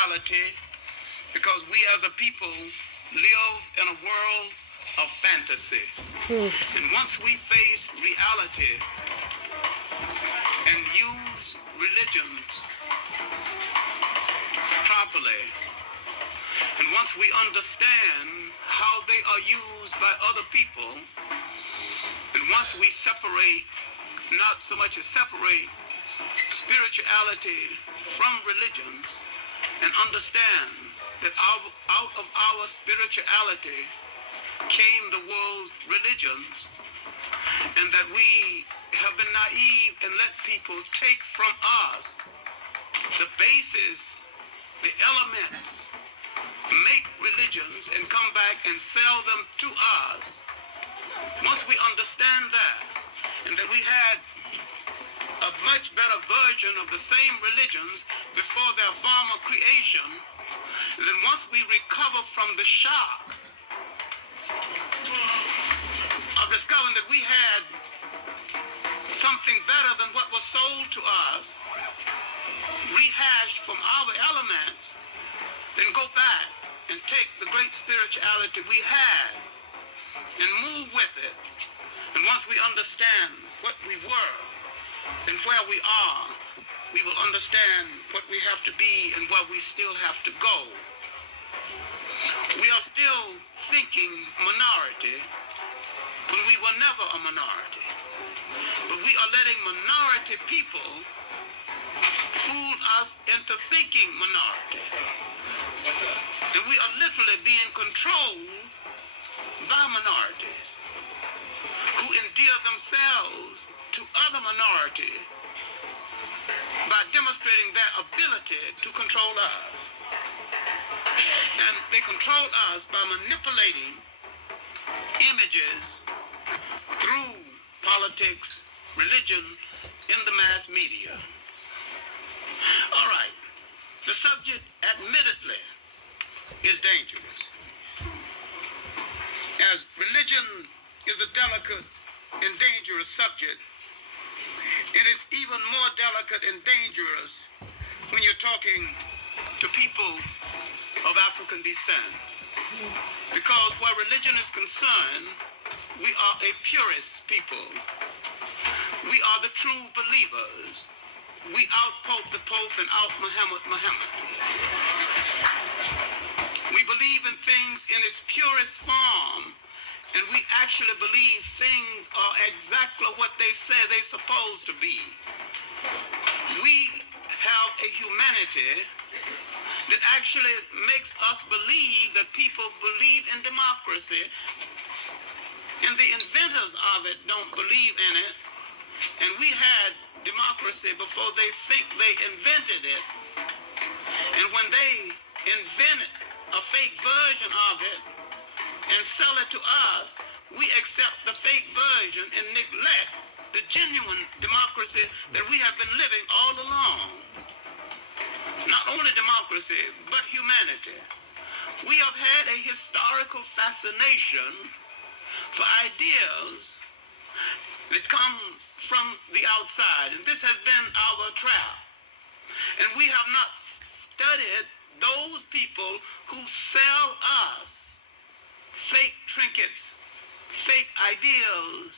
reality because we as a people live in a world of fantasy. And once we face reality and use religions properly, and once we understand how they are used by other people, and once we separate, not so much as separate spirituality from religions, and understand that out of our spirituality came the world's religions, and that we have been naive and let people take from us the basis, the elements, make religions and come back and sell them to us. Once we understand that, and that we had a much better version of the same religions before their former creation, then once we recover from the shock of discovering that we had something better than what was sold to us, rehashed from our elements, then go back and take the great spirituality we had and move with it. And once we understand what we were and where we are, we will understand what we have to be and where we still have to go. We are still thinking minority when we were never a minority. But we are letting minority people fool us into thinking minority. And we are literally being controlled by minorities who endear themselves to other minorities by demonstrating their ability to control us. And they control us by manipulating images through politics, religion, in the mass media. All right, the subject admittedly is dangerous. As religion is a delicate and dangerous subject, it is even more delicate and dangerous when you're talking to people of African descent. Because where religion is concerned, we are a purist people. We are the true believers. We out-Pope the Pope and out-Muhammad. We believe in things in its purest form, and we actually believe things are exactly what they say they're supposed to be. We have a humanity that actually makes us believe that people believe in democracy, and the inventors of it don't believe in it. And we had democracy before they think they invented it. And when they invent a fake version of it and sell it to us, we accept the fake version and neglect the genuine democracy that we have been living all along. Not only democracy, but humanity. We have had a historical fascination for ideas that come from the outside, and this has been our trap. And we have not studied those people who sell us fake trinkets, fake ideals,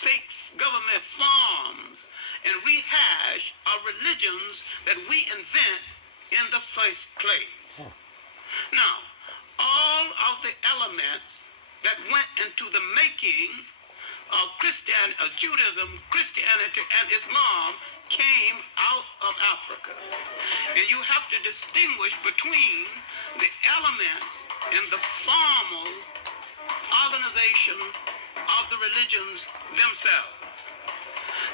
fake government forms, and rehash our religions that we invent in the first place. Now, all of the elements that went into the making of Judaism, Christianity, and Islam came out of Africa. And you have to distinguish between the elements and the formal organization of the religions themselves.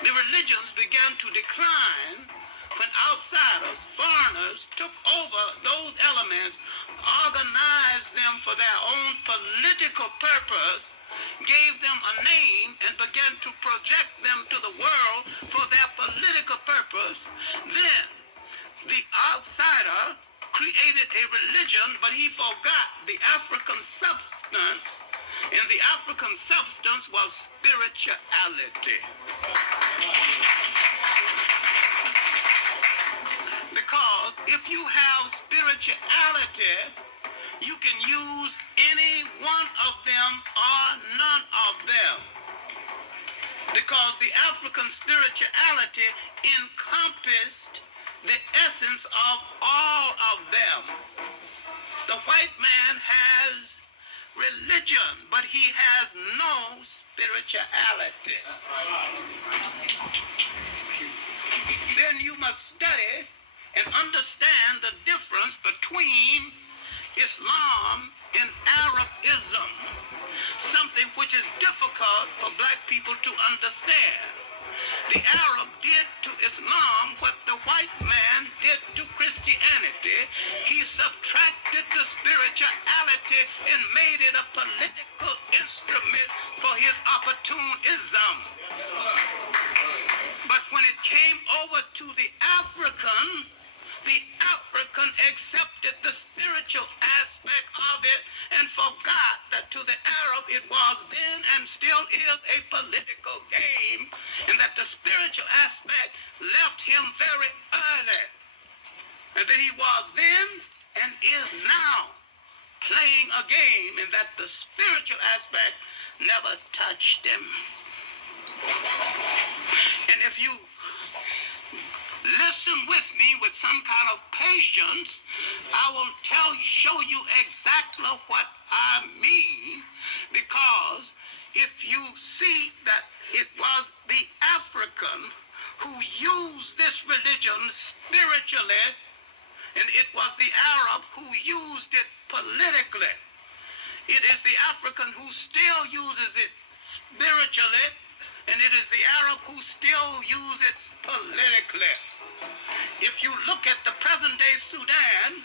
The religions began to decline when outsiders, foreigners, took over those elements, organized them for their own political purpose, gave them a name, and began to project them to the world for their political purpose. Then the outsider created a religion, but he forgot the African substance, and the African substance was spirituality. Because if you have spirituality, spirituality, you can use any one of them or none of them. Because the African spirituality encompassed the essence of all of them. The white man has religion, but he has no spirituality. Then you must study and understand the difference between Islam and Arabism, something which is difficult for black people to understand. The Arab did to Islam what the white man did to Christianity. He subtracted the spirituality and made it a political instrument for his opportunism. But when it came over to the African accepted the spiritual aspect of it and forgot that to the Arab it was then and still is a political game, and that the spiritual aspect left him very early, and that he was then and is now playing a game, and that the spiritual aspect never touched him. And if you listen with me with some kind of patience, I will show you exactly what I mean, because if you see that it was the African who used this religion spiritually, and it was the Arab who used it politically. It is the African who still uses it spiritually, and it is the Arab who still uses it politically. If you look at the present-day Sudan,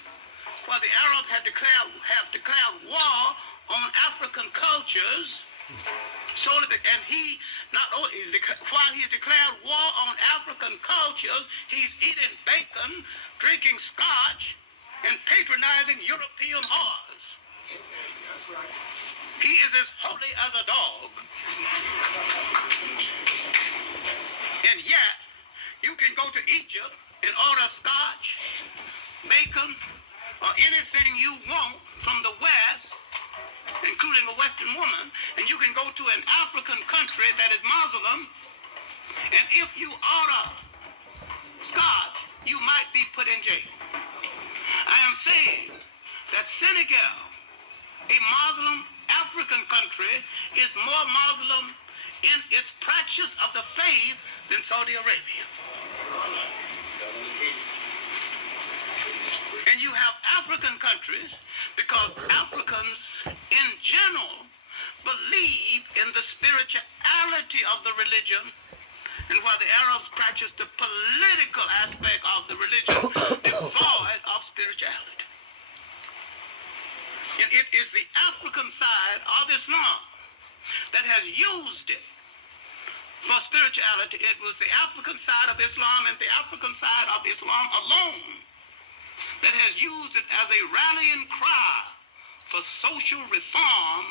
where the Arabs have declared war on African cultures, and he not only while he declared war on African cultures, he's eating bacon, drinking scotch, and patronizing European whores. He is as holy as a dog. And yet, you can go to Egypt and order scotch, bacon, or anything you want from the West, including a Western woman, and you can go to an African country that is Muslim, and if you order scotch, you might be put in jail. I am saying that Senegal, a Muslim African country, is more Muslim in its practice of the faith than Saudi Arabia. And you have African countries, because Africans in general believe in the spirituality of the religion, and while the Arabs practice the political aspect of the religion, devoid of spirituality. And it is the African side of Islam that has used it for spirituality. It was the African side of Islam and the African side of Islam alone that has used it as a rallying cry for social reform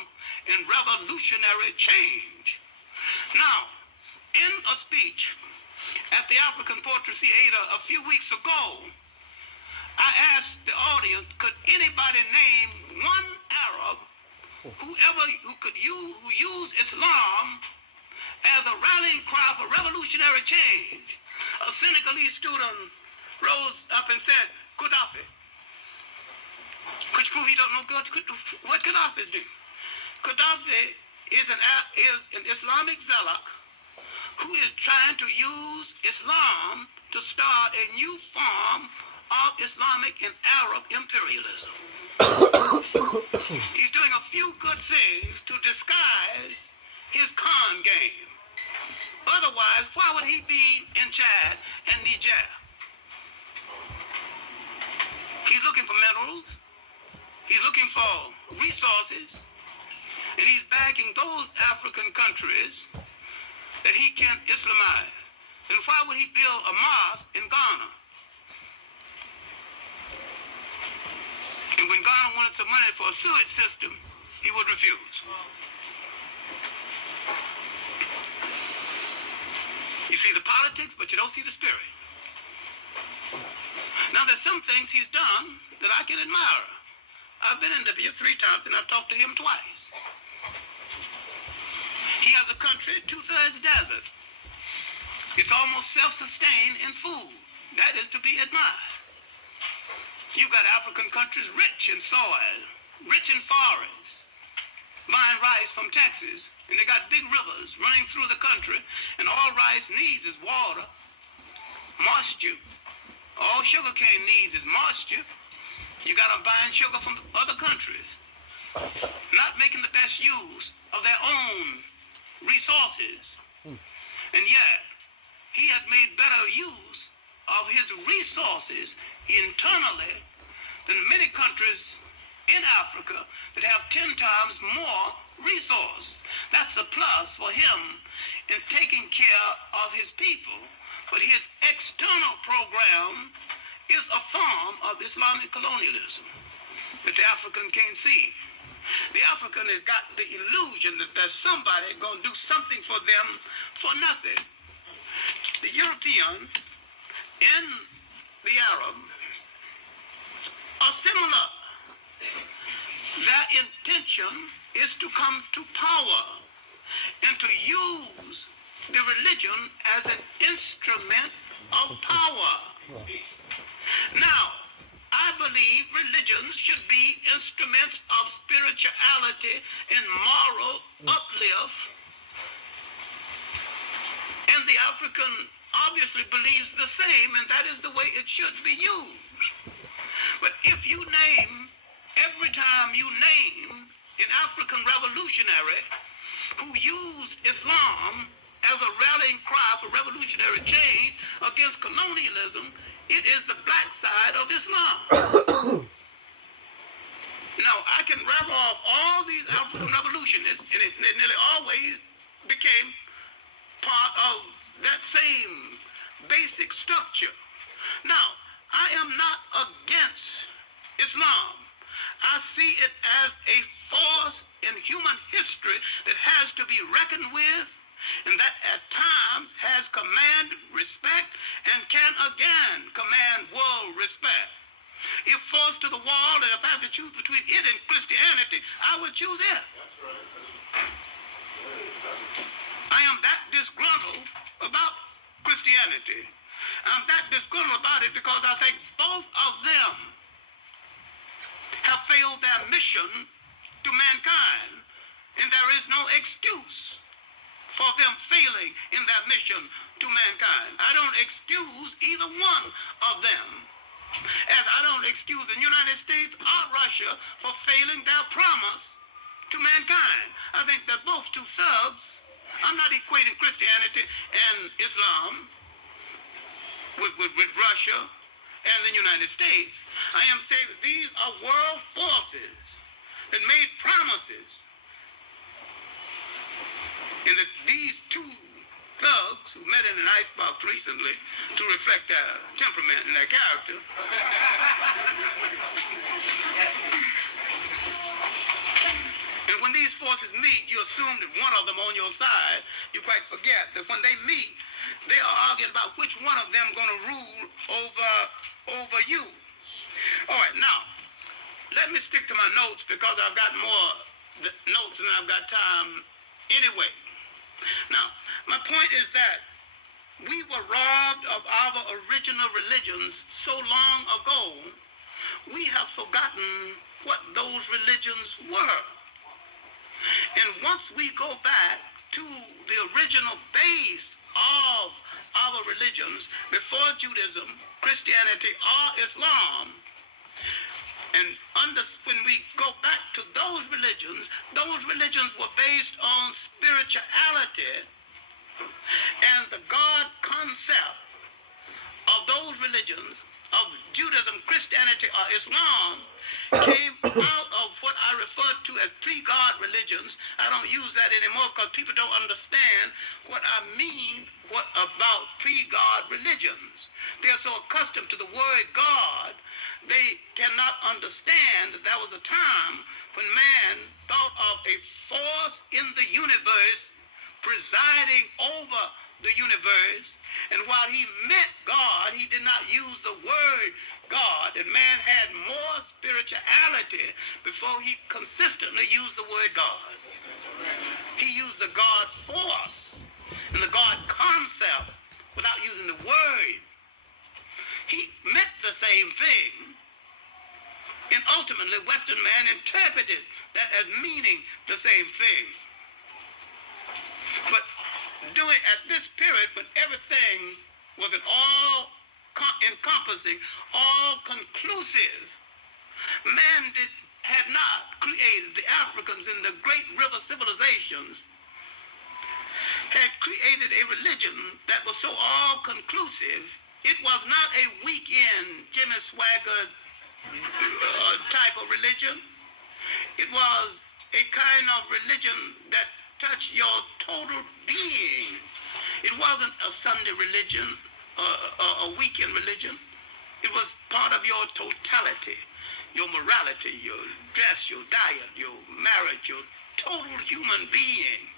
and revolutionary change. Now, in a speech at the African Poetry Theater a few weeks ago, I asked the audience, could anybody name one Arab who used Islam as a rallying cry for revolutionary change? A Senegalese student rose up and said, Gaddafi. Could you prove he don't know what Gaddafi is doing? Gaddafi is an Islamic zealot who is trying to use Islam to start a new form of Islamic and Arab imperialism. He's doing a few good things to disguise his con game. Otherwise, why would he be in Chad and Niger? He's looking for minerals, he's looking for resources, and he's backing those African countries that he can Islamize. And why would he build a mosque in Ghana? And when Ghana wanted some money for a sewage system, he would refuse. You see the politics, but you don't see the spirit. Now, there's some things he's done that I admirer. I've been in Libya 3 times and I've talked to him twice. He has a country 2/3 desert. It's almost self-sustained in food. That is to be admired. You've got African countries rich in soil, rich in forests, buying rice from Texas, and they got big rivers running through the country, and all rice needs is water, moisture. All sugarcane needs is moisture. You got them buying sugar from other countries, not making the best use of their own resources. And yet, he has made better use of his resources internally than many countries in Africa that have 10 times more resource. That's a plus for him in taking care of his people. But his external program is a form of Islamic colonialism that the African can't see. The African has got the illusion that there's somebody going to do something for them for nothing. The European and the Arab are similar. Their intention is to come to power and to use the religion as an instrument of power. Now, I believe religions should be instruments of spirituality and moral uplift. And the African obviously believes the same, and that is the way it should be used. But if you name, every time you name an African revolutionary who used Islam as a rallying cry for revolutionary change against colonialism, it is the black side of Islam. Now, I can rattle off all these African revolutionists, and it nearly always became part of that same basic structure. Now, I am not against Islam. I see it as a force in human history that has to be reckoned with, and that at times has commanded respect and can again command world respect. If forced to the wall and if I have to choose between it and Christianity, I would choose it. I am that disgruntled about Christianity. I'm that disgruntled about it because I think both of them have failed their mission to mankind, and there is no excuse for them failing in their mission to mankind. I don't excuse either one of them, as I don't excuse the United States or Russia for failing their promise to mankind. I think that both two thugs, I'm not equating Christianity and Islam with Russia and the United States. I am saying that these are world forces that made promises, and that these two thugs who met in an icebox recently to reflect their temperament and their character and when these forces meet, you assume that one of them on your side. You quite forget that when they meet, they are arguing about which one of them going to rule over you. All right, now, let me stick to my notes because I've got more notes than I've got time anyway. Now, my point is that we were robbed of our original religions so long ago, we have forgotten what those religions were. And once we go back to the original base of our religions, before Judaism, Christianity, or Islam, and when we go back to those religions were based on spirituality, and the God concept of those religions, of Judaism, Christianity, or Islam, came out of what I refer to as pre-God religions. I don't use that anymore because people don't understand what I mean about pre-God religions. They're so accustomed to the word God, they cannot understand that there was a time when man thought of a force in the universe presiding over the universe, and while he meant God, he did not use the word God, and man had more spirituality totality before he consistently used the word God. He used the God force and the God concept without using the word. He meant the same thing, and ultimately Western man interpreted that as meaning the same thing. But during at this period when everything was an all-encompassing, all-conclusive, man had not created, the Africans in the great river civilizations had created a religion that was so all-conclusive. It was not a weekend Jimmy Swaggart type of religion. It was a kind of religion that touched your total being. It wasn't a Sunday religion, a weekend religion. It was part of your totality, your morality, your dress, your diet, your marriage, your total human being.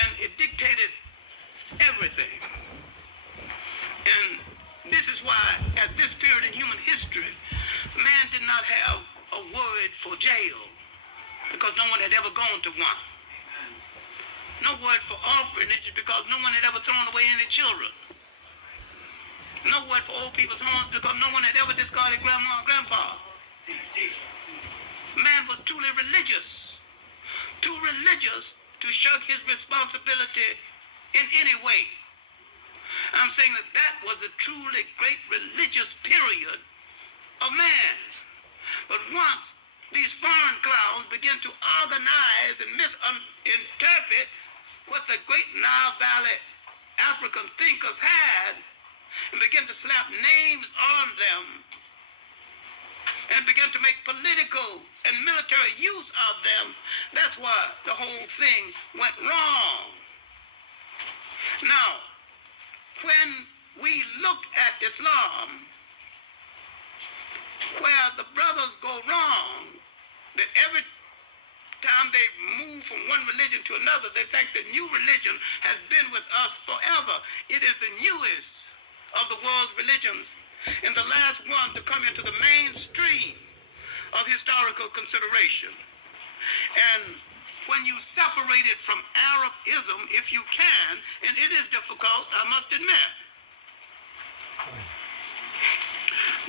And it dictated everything. And this is why, at this period in human history, man did not have a word for jail, because no one had ever gone to one. No word for orphanage, because no one had ever thrown away any children. No word for old people's homes, because no one had ever discarded grandma or grandpa. Man was truly religious, too religious to shirk his responsibility in any way. I'm saying that that was a truly great religious period of man. But once these foreign clowns began to organize and misinterpret what the great Nile Valley African thinkers had, and began to slap names on them, and began to make political and military use of them, that's why the whole thing went wrong. Now, when we look at Islam, where the brothers go wrong, that every time they move from one religion to another, they think the new religion has been with us forever. It is the newest of the world's religions, and the last one to come into the mainstream of historical consideration. And when you separate it from Arabism, if you can, and it is difficult, I must admit.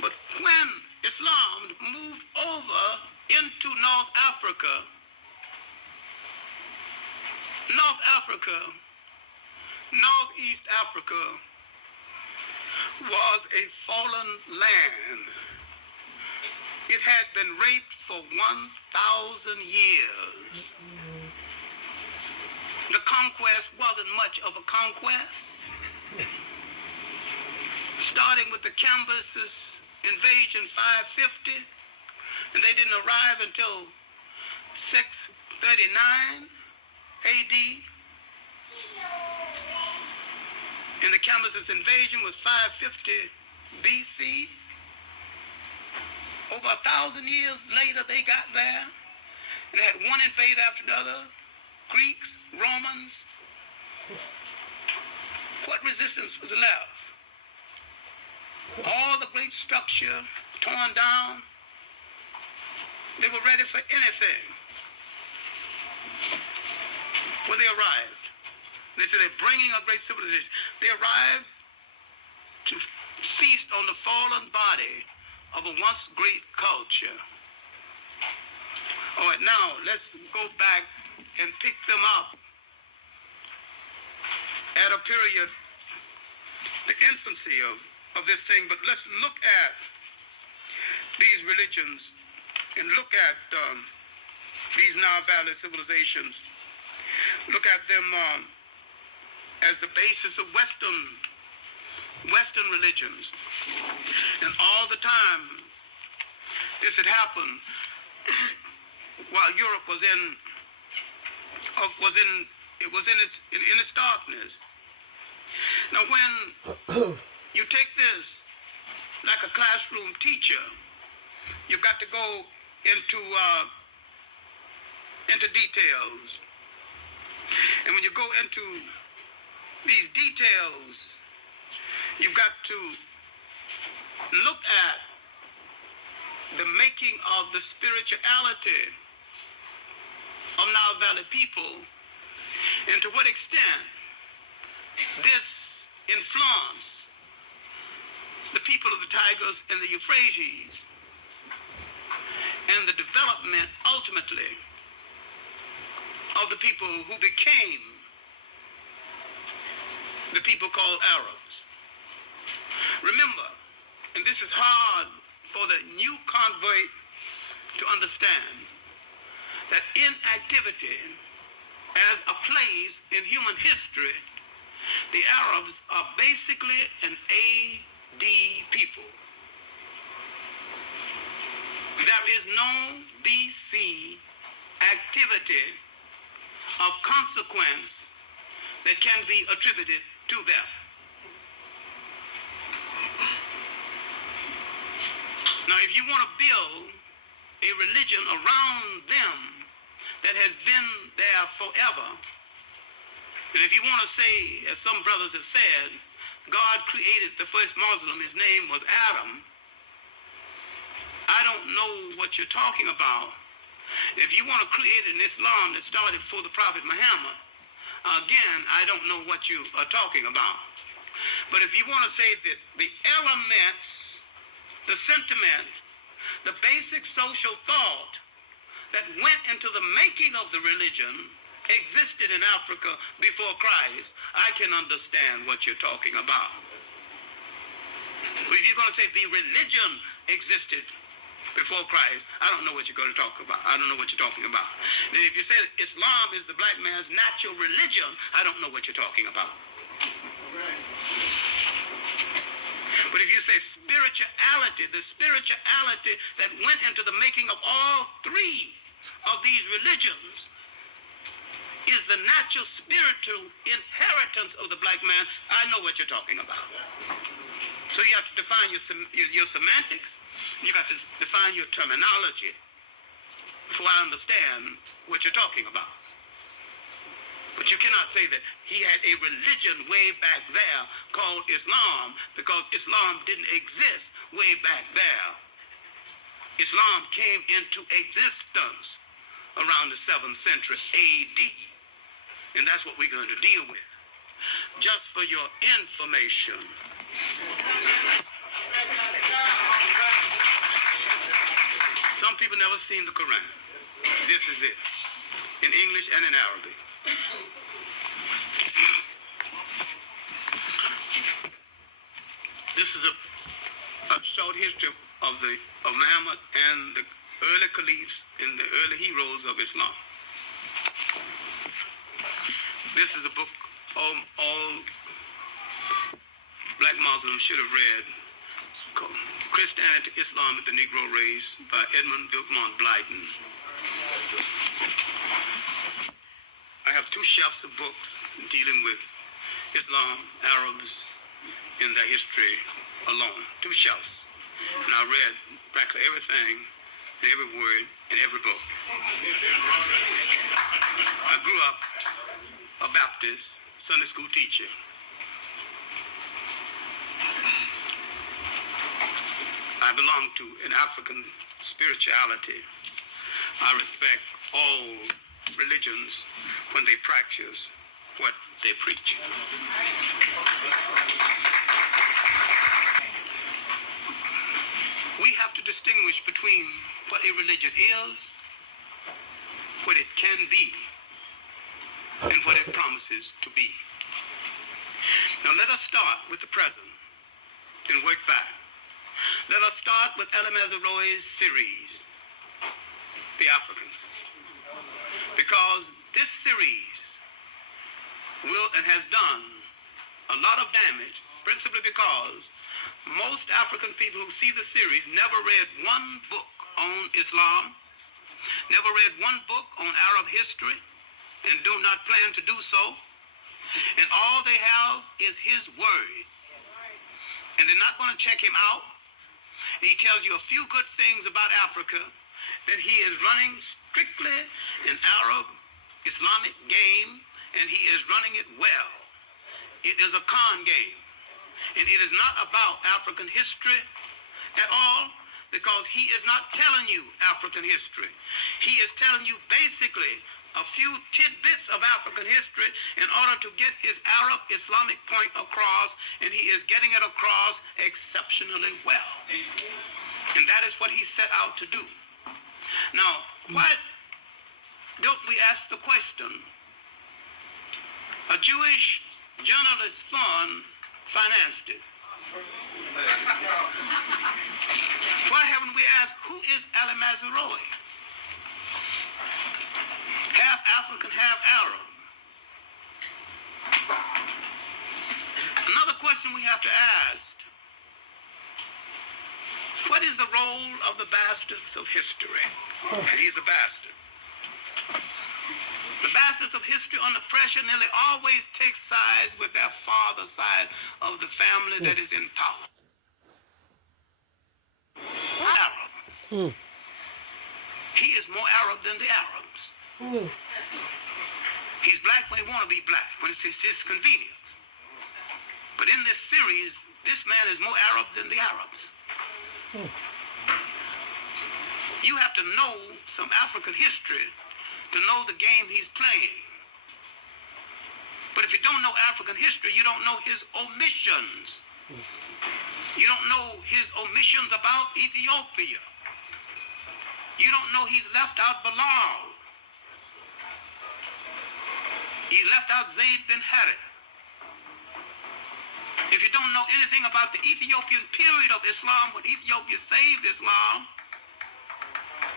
But when Islam moved over into North Africa, Northeast Africa was a fallen land. It had been raped for 1,000 years. The conquest wasn't much of a conquest. Starting with the Cambyses invasion 550, and they didn't arrive until 639 AD. And the Cambyses invasion was 550 BC. Over 1,000 years later, they got there, and they had one invader after the other, Greeks, Romans. What resistance was left? All the great structure torn down. They were ready for anything when they arrived. They said they're bringing a great civilization. They arrived to feast on the fallen body of a once great culture. All right, now let's go back and pick them up at a period, the infancy of this thing. But let's look at these religions and look at these Nile Valley civilizations. Look at them as the basis of Western religions. And all the time this had happened while Europe was in its darkness. Now when you take this like a classroom teacher, you've got to go into details. And when you go into these details, you've got to look at the making of the spirituality of Nile Valley people, and to what extent this influenced the people of the Tigris and the Euphrates, and the development ultimately of the people who became the people called Arabs. Remember, and this is hard for the new convert to understand, that inactivity as a place in human history, the Arabs are basically an AD people. There is no BC activity of consequence that can be attributed to them. Now, if you want to build a religion around them that has been there forever, and if you want to say, as some brothers have said, God created the first Muslim, his name was Adam, I don't know what you're talking about. If you want to create an Islam that started before the Prophet Muhammad, again, I don't know what you are talking about. But if you want to say that the elements, the sentiment, the basic social thought that went into the making of the religion existed in Africa before Christ, I can understand what you're talking about. But if you're going to say the religion existed before Christ, I don't know what you're going to talk about. I don't know what you're talking about. And if you say Islam is the black man's natural religion, I don't know what you're talking about. But if you say spirituality, the spirituality that went into the making of all three of these religions is the natural spiritual inheritance of the black man, I know what you're talking about. So you have to define your semantics. You got to define your terminology before I understand what you're talking about. But you cannot say that he had a religion way back there called Islam, because Islam didn't exist way back there. Islam came into existence around the 7th century AD. And that's what we're going to deal with. Just for your information. Some people never seen the Quran. This is it, in English and in Arabic. This is a short history of Muhammad and the early caliphs and the early heroes of Islam. This is a book all black Muslims should have read, called Christianity, Islam, and the Negro Race by Edmund Vilmont Blyden. I have 2 shelves of books dealing with Islam, Arabs, and their history alone. 2 shelves. And I read practically everything, and every word, in every book. I grew up a Baptist Sunday school teacher. I belong to an African spirituality. I respect all religions when they practice what they preach. We have to distinguish between what a religion is, what it can be, and what it promises to be. Now let us start with the present and work back. Let us start with Elimazar Roy's series, The Africans. Because this series will and has done a lot of damage, principally because most African people who see the series never read one book on Islam, never read one book on Arab history, and do not plan to do so. And all they have is his word. And they're not going to check him out. He tells you a few good things about Africa, that he is running strictly an Arab Islamic game, and he is running it well. It is a con game. And it is not about African history at all. because he is not telling you African history. He is telling you basically a few tidbits of African history in order to get his Arab Islamic point across, and he is getting it across exceptionally well. And that is what he set out to do. Now, why don't we ask the question? A Jewish journalist fund financed it. Why haven't we asked, who is Ali Mazrui? Half African, half Arab. Another question we have to ask, what is the role of the bastards of history? And he's a bastard. The bastards of history under pressure nearly always take sides with their father's side of the family that is in power. Arab. He is more Arab than the Arabs. He's black when he want to be black, when it's his convenience. But in this series, this man is more Arab than the Arabs. You have to know some African history to know the game he's playing. But if you don't know African history, you don't know his omissions. You don't know his omissions about Ethiopia. You don't know he's left out Bilal. He left out Zayd bin Harith. If you don't know anything about the Ethiopian period of Islam, when Ethiopia saved Islam,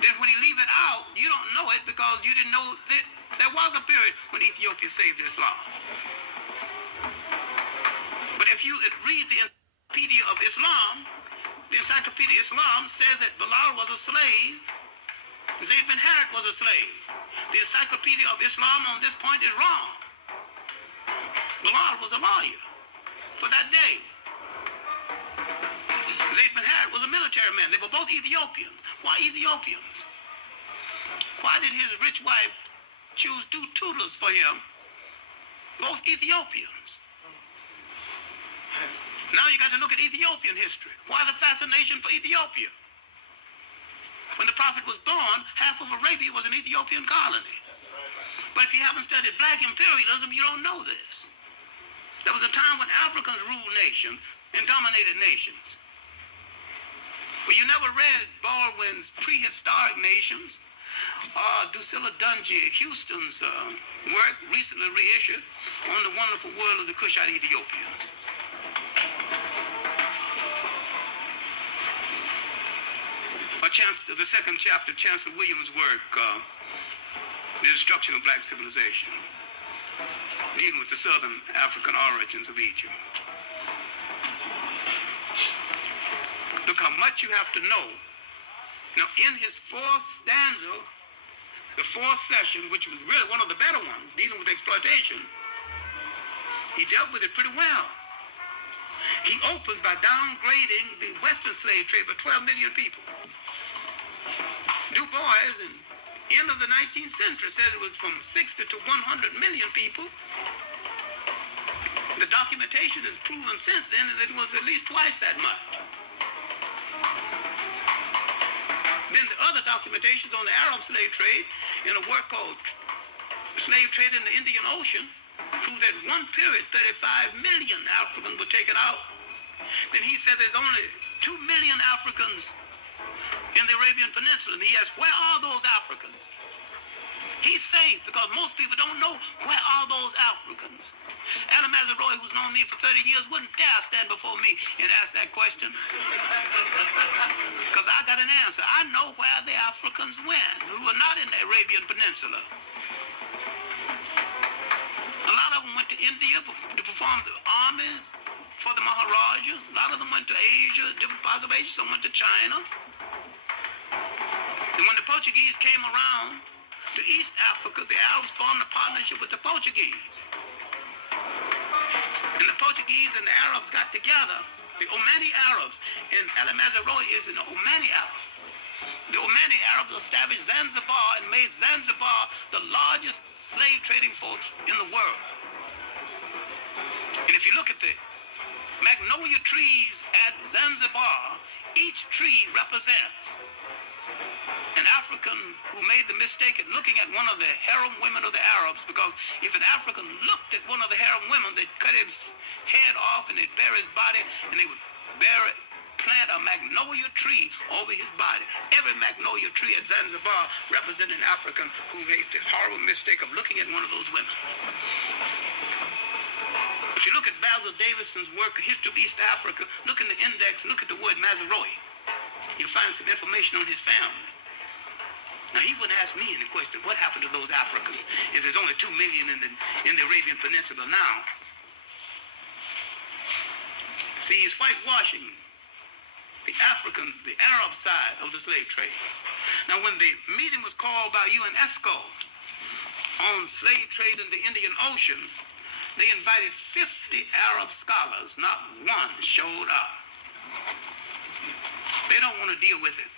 then when you leave it out, you don't know it because you didn't know that there was a period when Ethiopia saved Islam. But if you read the Encyclopedia of Islam, the Encyclopedia of Islam says that Bilal was a slave, Zayd bin Harith was a slave. The Encyclopedia of Islam on this point is wrong. Bilal was a lawyer for that day. Zayd bin Harith was a military man. They were both Ethiopians. Why Ethiopians? Why did his rich wife choose two tutors for him? Both Ethiopians. Now you got to look at Ethiopian history. Why the fascination for Ethiopia? When the Prophet was born, half of Arabia was an Ethiopian colony. But if you haven't studied black imperialism, you don't know this. There was a time when Africans ruled nations and dominated nations. But you never read Baldwin's Prehistoric Nations or Drusilla Dungy Houston's work, recently reissued, on the wonderful world of the Kushite Ethiopians. The second chapter, Chancellor Williams' work, The Destruction of Black Civilization, dealing with the southern African origins of Egypt. Look how much you have to know. Now, in his fourth stanza, the fourth session, which was really one of the better ones, dealing with exploitation, he dealt with it pretty well. He opens by downgrading the Western slave trade by 12 million people. Du Bois, in the end of the 19th century, said it was from 60 to 100 million people. The documentation has proven since then that it was at least twice that much. Then the other documentations on the Arab slave trade in a work called Slave Trade in the Indian Ocean proved that one period 35 million Africans were taken out. Then he said there's only 2 million Africans in the Arabian Peninsula. And he asked, where are those Africans? He's safe because most people don't know where are those Africans. Ali Mazrui, who's known me for 30 years, wouldn't dare stand before me and ask that question. Because I got an answer. I know where the Africans went who were not in the Arabian Peninsula. A lot of them went to India to perform the armies for the Maharajas. A lot of them went to Asia, different parts of Asia. Some went to China. And when the Portuguese came around to East Africa, the Arabs formed a partnership with the Portuguese. And the Portuguese and the Arabs got together, the Omani Arabs, and Ali Mazrui is an Omani Arab. The Omani Arabs established Zanzibar and made Zanzibar the largest slave trading force in the world. And if you look at the magnolia trees at Zanzibar Each tree represents an African who made the mistake of looking at one of the harem women of the Arabs, because if an African looked at one of the harem women, they'd cut his head off and they'd bury his body, and they would plant a magnolia tree over his body. Every magnolia tree at Zanzibar represented an African who made the horrible mistake of looking at one of those women. If you look at Basil Davison's work, History of East Africa, look in the index, look at the word Mazaroi. You'll find some information on his family. Now, he wouldn't ask me any question, what happened to those Africans if there's only 2 million in the Arabian Peninsula now? See, he's whitewashing the African, the Arab side of the slave trade. Now, when the meeting was called by UNESCO on slave trade in the Indian Ocean, they invited 50 Arab scholars. Not one showed up. They don't want to deal with it.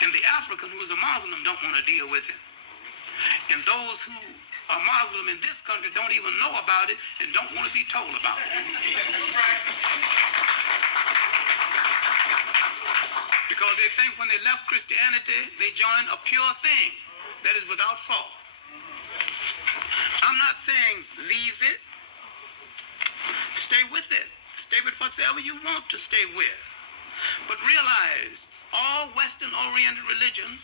And the African who is a Muslim don't want to deal with it. And those who are Muslim in this country don't even know about it and don't want to be told about it. Because they think when they left Christianity, they joined a pure thing that is without fault. I'm not saying leave it. Stay with it. Stay with whatever you want to stay with. But realize all Western-oriented religions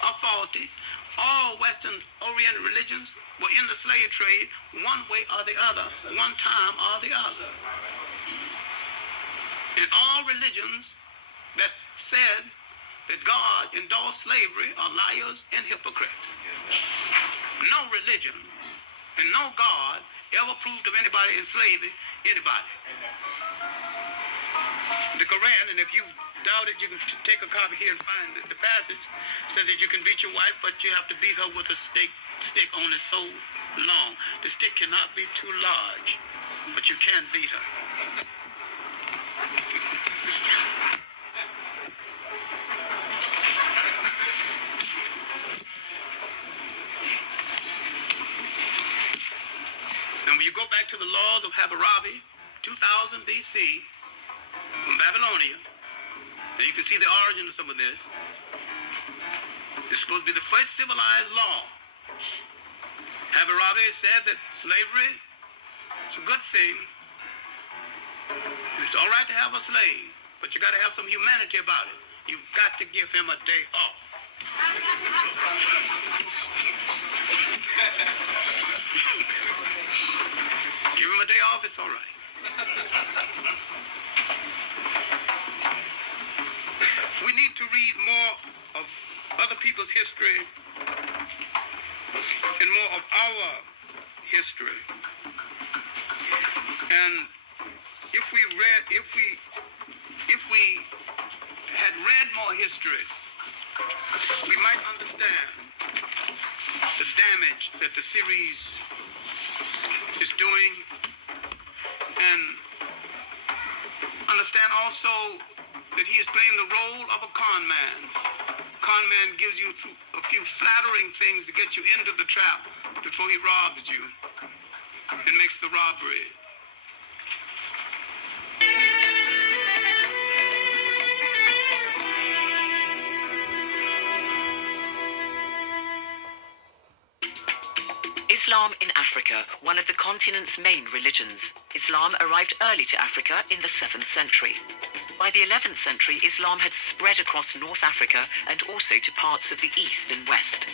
are faulty. All Western-oriented religions were in the slave trade one way or the other, one time or the other. And all religions that said that God endorsed slavery are liars and hypocrites. No religion and no God ever proved of anybody enslaving anybody. The Quran, and if you doubt it, you can take a copy here and find the passage, says that you can beat your wife, but you have to beat her with a stick only so long. The stick cannot be too large, but you can beat her. Now, when you go back to the laws of Hammurabi, 2000 BC, from Babylonia, and you can see the origin of some of this. It's supposed to be the first civilized law. Hammurabi said that slavery is a good thing. It's all right to have a slave, but you got to have some humanity about it. You've got to give him a day off. Give him a day off, it's all right. We need to read more of other people's history and more of our history. And if we had read more history, we might understand the damage that the series is doing, and understand also that he is playing the role of a con man. Con man gives you a few flattering things to get you into the trap before he robs you and makes the robbery. Islam in Africa, one of the continent's main religions. Islam arrived early to Africa in the 7th century. By the 11th century, Islam had spread across North Africa and also to parts of the East and West.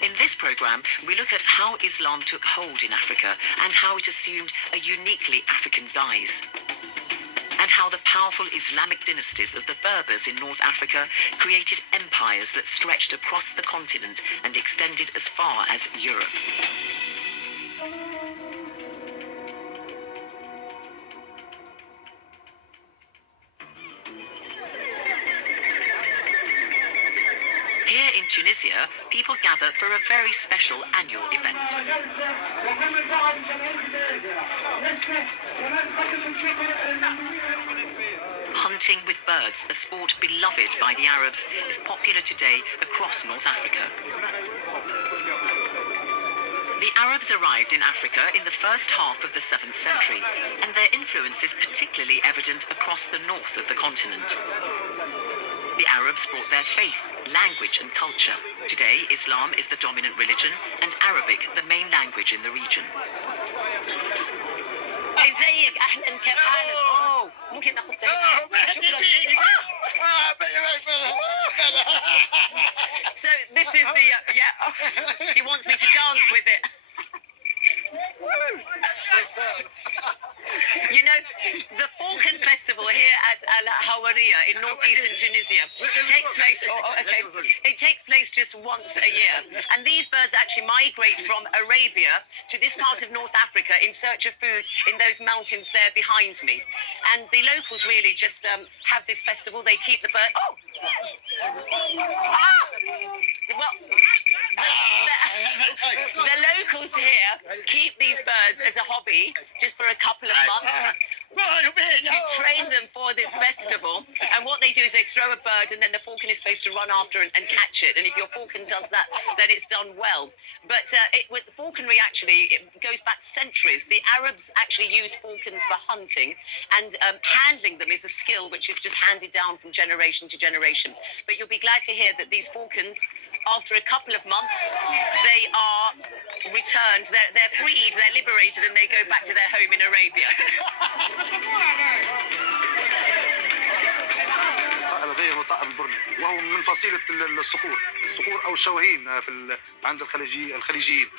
In this program, we look at how Islam took hold in Africa and how it assumed a uniquely African guise. And how the powerful Islamic dynasties of the Berbers in North Africa created empires that stretched across the continent and extended as far as Europe. Here in Tunisia, people gather for a very special annual event. Hunting with birds, a sport beloved by the Arabs, is popular today across North Africa. The Arabs arrived in Africa in the first half of the 7th century, and their influence is particularly evident across the north of the continent. The Arabs brought their faith, language and culture. Today, Islam is the dominant religion and Arabic the main language in the region. ازيك اهلا كيف حالك؟ اوه ممكن ناخذ شكرا. So this is the he wants me to dance with it. You know, the Falcon Festival here at Al Hawaria in northeastern Tunisia takes place. It takes place just once a year, and these birds actually migrate from Arabia to this part of North Africa in search of food in those mountains there behind me. And the locals really just have this festival. They keep the bird. Oh, well, the locals here keep these birds as a hobby just for a couple of months to train them for this festival. And what they do is they throw a bird and then the falcon is supposed to run after and catch it. And if your falcon does that, then it's done well. But with falconry, actually, it goes back centuries. The Arabs actually used falcons for hunting, and handling them is a skill which is just handed down from generation to generation. But you'll be glad to hear that these falcons, after a couple of months, they are returned. They're freed, they're liberated, and they go back to their home in Arabia. الطائر هذا هو طائر البرني، وهو من فصيلة الصقور أو الشواهين عند الخليجيين.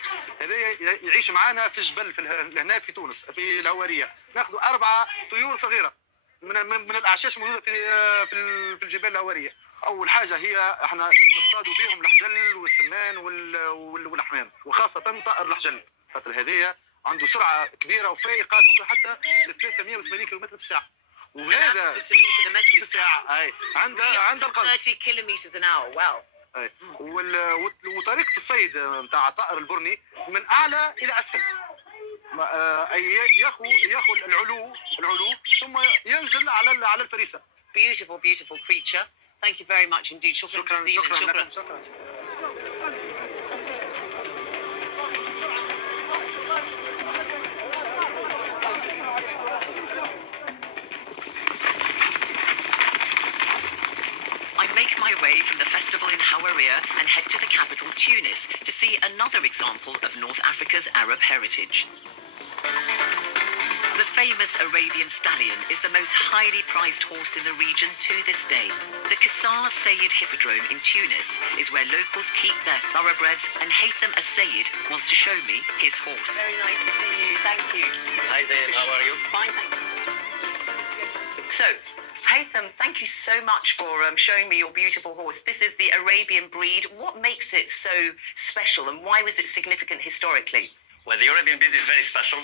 هذا يعيش معنا في الجبل هنا في تونس في الهوارية. ناخذ 4 طيور صغيرة من الأعشاش موجودة في الجبال الهوارية. أول حاجة هي احنا نصطادوا بهم الحجل والسمان والحمام، وخاصة طائر الحجل، خاطر هذايا عنده سرعة كبيرة وفائقة توصل حتى ل 380 كم في الساعة. وهذا 300 كم في الساعة. أي عند القفز 30 km an hour. واو. أي وطريقة الصيد نتاع الطائر البرني من أعلى إلى أسفل. ياخذ العلو ثم ينزل على الفريسة. Beautiful, beautiful creature. Thank you very much indeed. شكرا. I make my way from the festival in Hawaria and head to the capital, Tunis, to see another example of North Africa's Arab heritage. The famous Arabian stallion is the most highly prized horse in the region to this day. The Qasar Sayed Hippodrome in Tunis is where locals keep their thoroughbreds, and Haytham As-Sayed wants to show me his horse. Very nice to see you. Thank you. Hi Zayn, how are you? Fine, thank you. So, Haytham, thank you so much for showing me your beautiful horse. This is the Arabian breed. What makes it so special, and why was it significant historically? Well, the Arabian breed is very special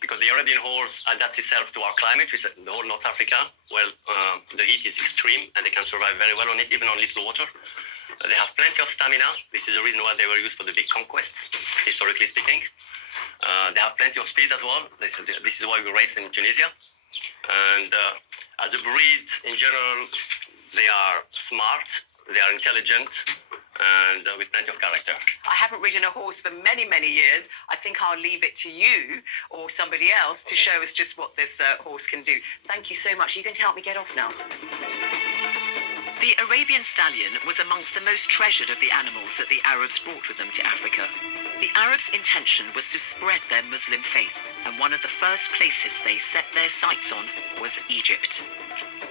because the Arabian horse adapts itself to our climate, which is the whole North Africa. Well, the heat is extreme and they can survive very well on it, even on little water. They have plenty of stamina. This is the reason why they were used for the big conquests, historically speaking. They have plenty of speed as well. This is why we raised them in Tunisia. And as a breed, in general, they are smart, they are intelligent, and with plenty of character. I haven't ridden a horse for many, many years. I think I'll leave it to you or somebody else to show us just what this horse can do. Thank you so much. Are you going to help me get off now? The Arabian stallion was amongst the most treasured of the animals that the Arabs brought with them to Africa. The Arabs' intention was to spread their Muslim faith, and one of the first places they set their sights on was Egypt.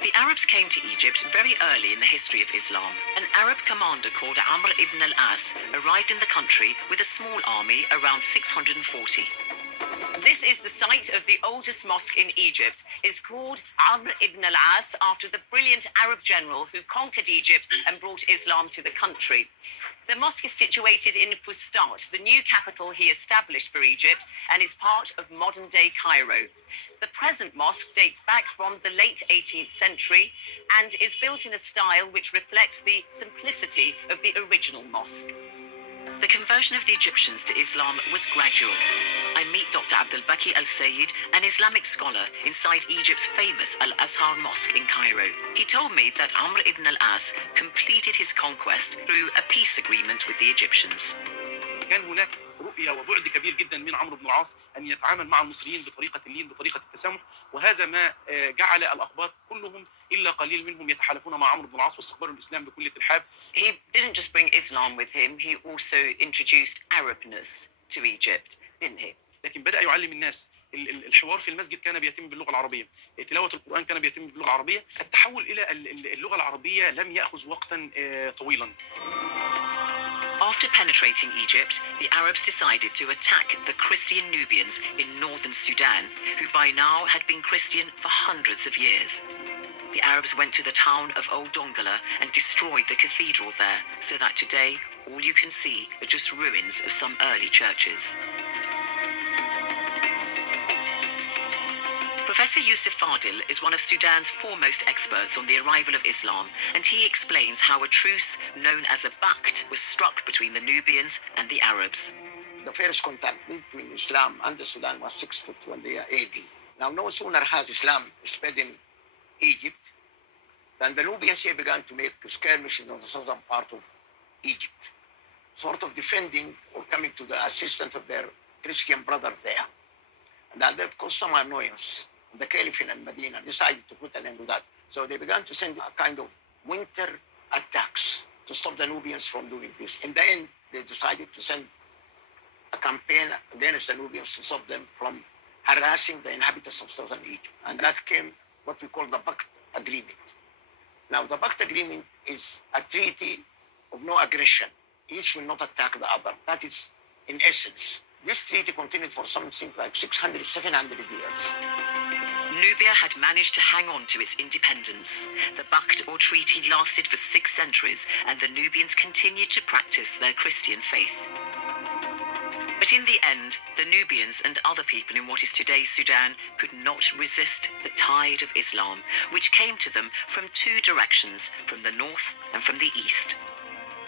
The Arabs came to Egypt very early in the history of Islam. An Arab commander called Amr ibn al-As arrived in the country with a small army around 640. This is the site of the oldest mosque in Egypt. It's called Amr ibn al-As after the brilliant Arab general who conquered Egypt and brought Islam to the country. The mosque is situated in Fustat, the new capital he established for Egypt, and is part of modern-day Cairo. The present mosque dates back from the late 18th century and is built in a style which reflects the simplicity of the original mosque. The conversion of the Egyptians to Islam was gradual. I meet Dr. Abdelbaki Al-Sayed, an Islamic scholar inside Egypt's famous Al-Azhar Mosque in Cairo. He told me that Amr ibn al-As completed his conquest through a peace agreement with the Egyptians. فكان هناك رؤيه وبعد كبير جدا من عمرو بن العاص ان يتعامل مع المصريين بطريقه اللين، بطريقه التسامح، وهذا ما جعل الاقباط كلهم الا قليل منهم يتحالفون مع عمرو بن العاص واستقبلوا الاسلام بكل ترحاب. He didn't just bring Islam with him, he also introduced Arabness to Egypt, didn't he? لكن بدأ يعلم الناس الحوار في المسجد كان بيتم باللغة العربية، تلاوة القرآن كان بيتم باللغة العربية. التحول إلى اللغة العربية لم يأخذ وقتا طويلا. After penetrating Egypt, the Arabs decided to attack the Christian Nubians in northern Sudan, who by now had been Christian for hundreds of years. The Arabs went to the town of Old Dongola and destroyed the cathedral there, so that today all you can see are just ruins of some early churches. Professor Yusuf Fadil is one of Sudan's foremost experts on the arrival of Islam, and he explains how a truce known as a Pact was struck between the Nubians and the Arabs. The first contact between Islam and the Sudan was 651 AD. Now, no sooner has Islam spread in Egypt than the Nubians here began to make skirmishes in the southern part of Egypt, sort of defending or coming to the assistance of their Christian brothers there. And that caused some annoyance. The Caliph in Medina decided to put an end to that. So they began to send a kind of winter attacks to stop the Nubians from doing this. In the end, they decided to send a campaign against the Nubians to stop them from harassing the inhabitants of southern Egypt. And that came what we call the Pact Agreement. Now, the Pact Agreement is a treaty of no aggression. Each will not attack the other. That is, in essence. This treaty continued for something like 600, 700 years. Nubia had managed to hang on to its independence. The Pact or treaty lasted for 6 centuries, and the Nubians continued to practice their Christian faith. But in the end, the Nubians and other people in what is today Sudan could not resist the tide of Islam, which came to them from 2 directions, from the north and from the east.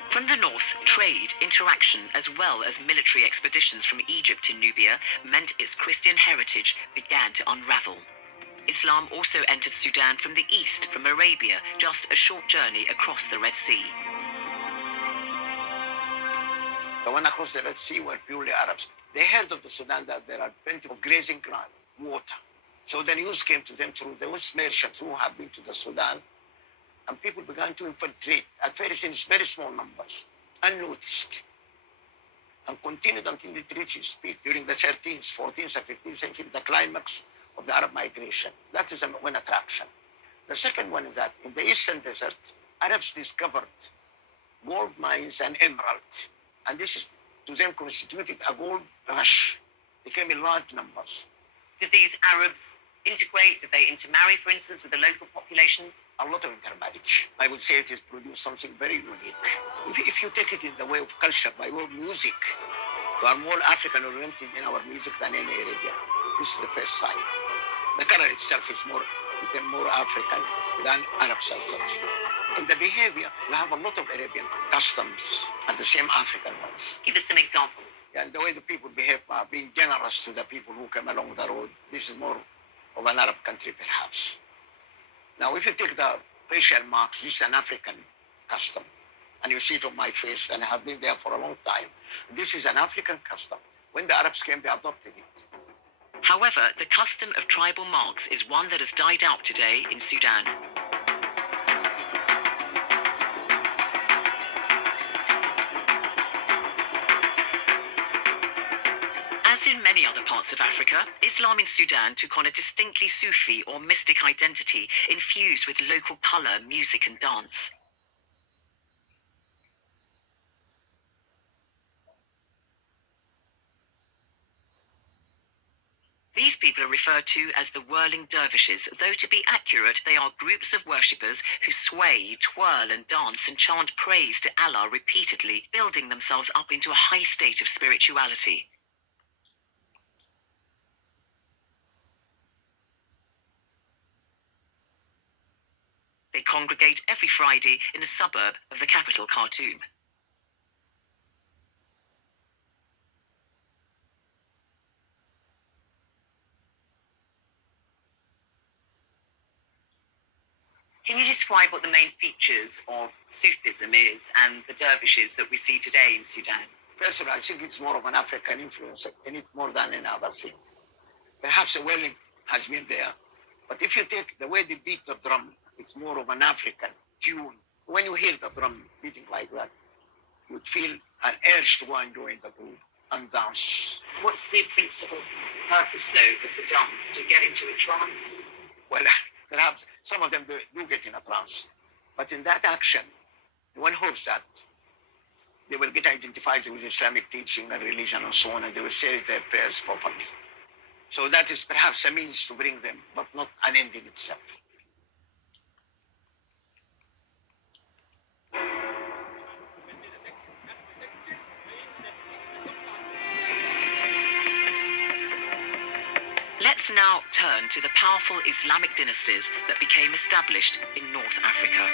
From the north, trade, interaction, as well as military expeditions from Egypt to Nubia meant its Christian heritage began to unravel. Islam also entered Sudan from the east, from Arabia, just a short journey across the Red Sea. The one across the Red Sea were purely Arabs. They heard of the Sudan that there are plenty of grazing ground, water. So the news came to them through those merchants who have been to the Sudan, and people began to infiltrate, at first in very small numbers, unnoticed, and continued until it reached its peak during the 13th, 14th, and 15th century, the climax of the Arab migration. That is one attraction. The second one is that in the eastern desert, Arabs discovered gold mines and emerald, and this is to them constituted a gold rush. They came in large numbers. Did these Arabs integrate? Did they intermarry, for instance, with the local populations? A lot of intermarriage. I would say it has produced something very unique. If you take it in the way of culture, by way of music, we are more African-oriented in our music than any Arabian. This is the first sign. The color itself is became more African than Arabs as such. In the behavior, we have a lot of Arabian customs and the same African ones. Give us some examples. And the way the people behave, being generous to the people who come along the road, this is more of an Arab country, perhaps. Now, if you take the facial marks, this is an African custom. And you see it on my face, and I have been there for a long time. This is an African custom. When the Arabs came, they adopted it. However, the custom of tribal marks is one that has died out today in Sudan. As in many other parts of Africa, Islam in Sudan took on a distinctly Sufi or mystic identity infused with local colour, music and dance. These people are referred to as the whirling dervishes, though to be accurate, they are groups of worshippers who sway, twirl and dance and chant praise to Allah repeatedly, building themselves up into a high state of spirituality. They congregate every Friday in a suburb of the capital, Khartoum. Can you describe what the main features of Sufism is and the dervishes that we see today in Sudan? personally, I think it's more of an African influence in it more than in other things. Perhaps a wailing has been there, but if you take the way they beat the drum, it's more of an African tune. When you hear the drum beating like that, you'd feel an urge to go and join the group and dance. What's the principal purpose, though, of the dance? To get into a trance? Well, perhaps some of them do get in a trance, but in that action, one hopes that they will get identified with Islamic teaching and religion and so on, and they will say their prayers properly. So that is perhaps a means to bring them, but not an end in itself. Let's now turn to the powerful Islamic dynasties that became established in North Africa.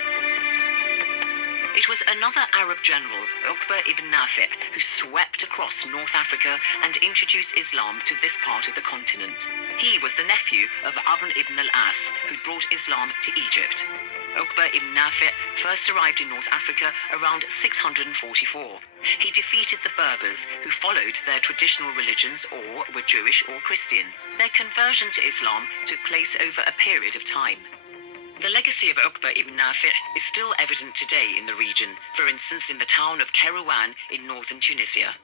It was another Arab general, Uqba ibn Nafi', who swept across North Africa and introduced Islam to this part of the continent. He was the nephew of Amr ibn al-As, who brought Islam to Egypt. Uqba ibn Nafi' first arrived in North Africa around 644. He defeated the Berbers, who followed their traditional religions or were Jewish or Christian. Their conversion to Islam took place over a period of time. The legacy of Uqba ibn Nafi' is still evident today in the region, for instance in the town of Kairouan in northern Tunisia.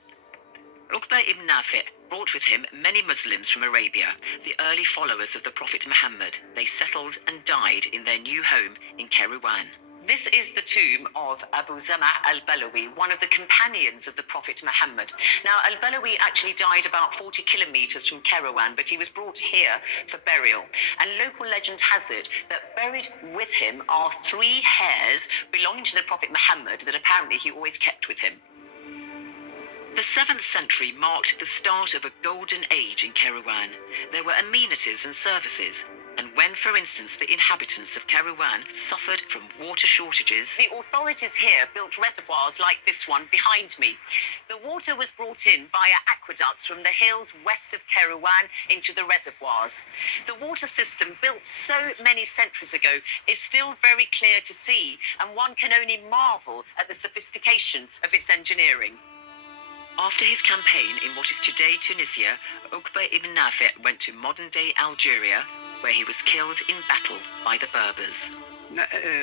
Uqba ibn Nafi' brought with him many Muslims from Arabia, the early followers of the Prophet Muhammad. They settled and died in their new home in Kairouan. This is the tomb of Abu Zama' al-Balawi, one of the companions of the Prophet Muhammad. Now, al-Balawi actually died about 40 kilometers from Kairouan, but he was brought here for burial. And local legend has it that buried with him are 3 hairs belonging to the Prophet Muhammad that apparently he always kept with him. The 7th century marked the start of a golden age in Kairouan. There were amenities and services. And when, for instance, the inhabitants of Kairouan suffered from water shortages, the authorities here built reservoirs like this one behind me. The water was brought in via aqueducts from the hills west of Kairouan into the reservoirs. The water system, built so many centuries ago, is still very clear to see, and one can only marvel at the sophistication of its engineering. After his campaign in what is today Tunisia, Uqba ibn Nafi' went to modern-day Algeria, where he was killed in battle by the Berbers.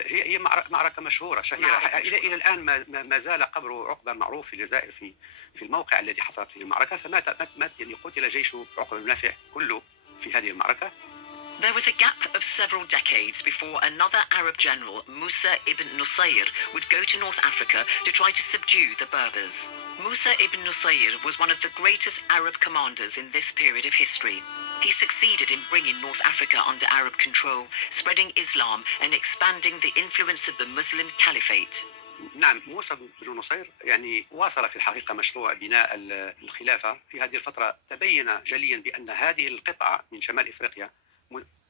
هي معركة مشهورة شهيرة إلى الآن ما زال قبر عقبة معروف في الجزائر في الموقع الذي حصلت فيه المعركة فمات يعني قتل جيش عقبة بن نافع كله في هذه المعركة. There was a gap of several decades before another Arab general, Musa ibn Nusayr, would go to North Africa to try to subdue the Berbers. Musa ibn Nusayr was one of the greatest Arab commanders in this period of history. He succeeded in bringing North Africa under Arab control, spreading Islam and expanding the influence of the Muslim Caliphate. نعم موسى بن نصير يعني واصل في الحقيقة مشروع بناء الخلافة في هذه الفترة. تبين جليا بأن هذه القطعة من شمال إفريقيا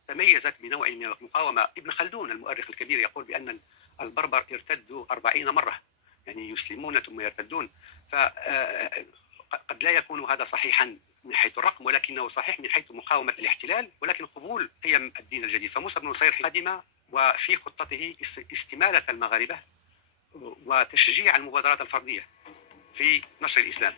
تميزت بنوع من المقاومة. ابن خلدون المؤرخ الكبير يقول بأن البربر ارتدوا 40 مرة، يعني يسلمون ثم يرتدون. فقد لا يكون هذا صحيحا من حيث الرقم، ولكنه صحيح من حيث مقاومة الاحتلال ولكن قبول قيم الدين الجديد. فموسى بن نصير قدم وفي خطته استمالة المغاربة وتشجيع المبادرات الفردية في نشر الإسلام.